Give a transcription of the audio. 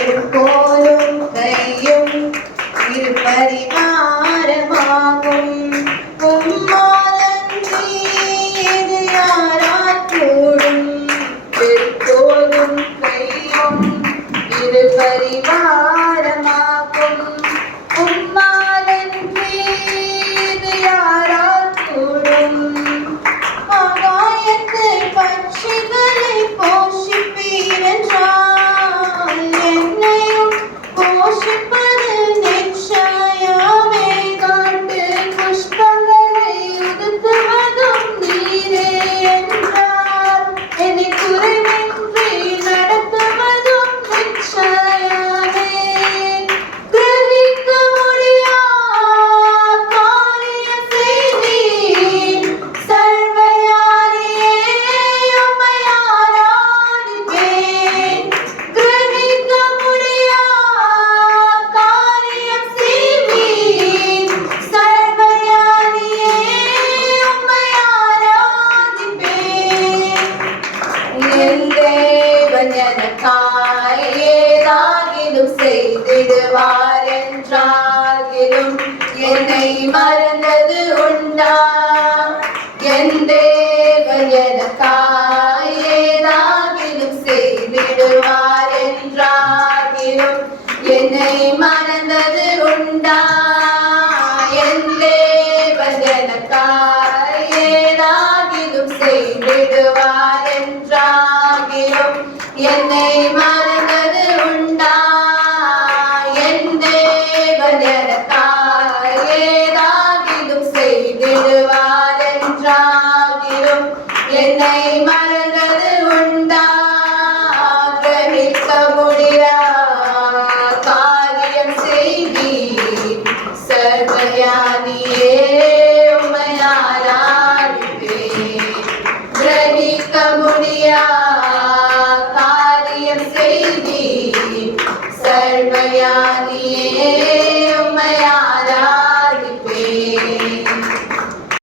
இருக்கும் வாழ்வாரென்றாகிலும் என்னை மறந்தது உண்டா? என் தேவன் எனக்காய் ஏதாகிலும் செய்திடுவார் என்றாகிலும் என்னை மறந்தது உண்டா? என் தேவன் எனக்காய் ஏதாகிலும் செய்திடுவார் என்றாகிலும் என்னை ஏதாகிலும் செய்திடுவார் என்றாகிலும் என்னை மறந்தது உண்டா கிரகிக்க முடியா காரியம் செய்தி சர்வயானியே உமையாராடிப்பே கிரகிக்க முடியா सर्वयानि